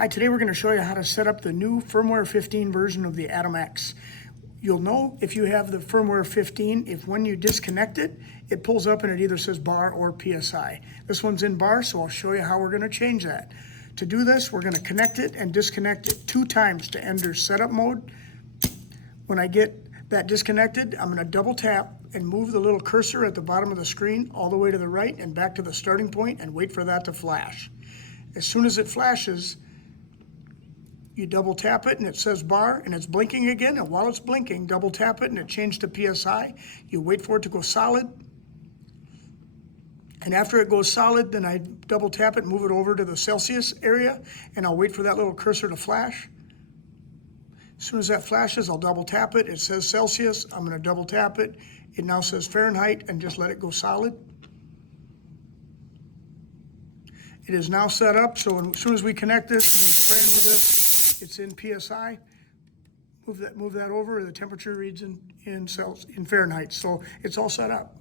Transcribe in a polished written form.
Hi, today we're going to show you how to set up the new firmware 15 version of the Adam X. You'll know if you have the firmware 15 if when you disconnect it, it pulls up and it either says bar or PSI. This one's in bar, so I'll show you how we're going to change that. To do this, we're going to connect it and disconnect it 2 times to enter setup mode. When I get that disconnected, I'm going to double tap and move the little cursor at the bottom of the screen all the way to the right and back to the starting point and wait for that to flash. As soon as it flashes, you double tap it and it says bar and it's blinking again, and while it's blinking, double tap it and it changed to PSI. You wait for it to go solid, and after it goes solid, then I double tap it, move it over to the Celsius area, and I'll wait for that little cursor to flash. As soon as that flashes, I'll double tap it. It says Celsius. I'm going to double tap it. It now says Fahrenheit, and just let it go solid. It is now set up, so as soon as we connect this and we're spraying with this, it's in PSI. Move that over. The temperature reads in Fahrenheit, so it's all set up.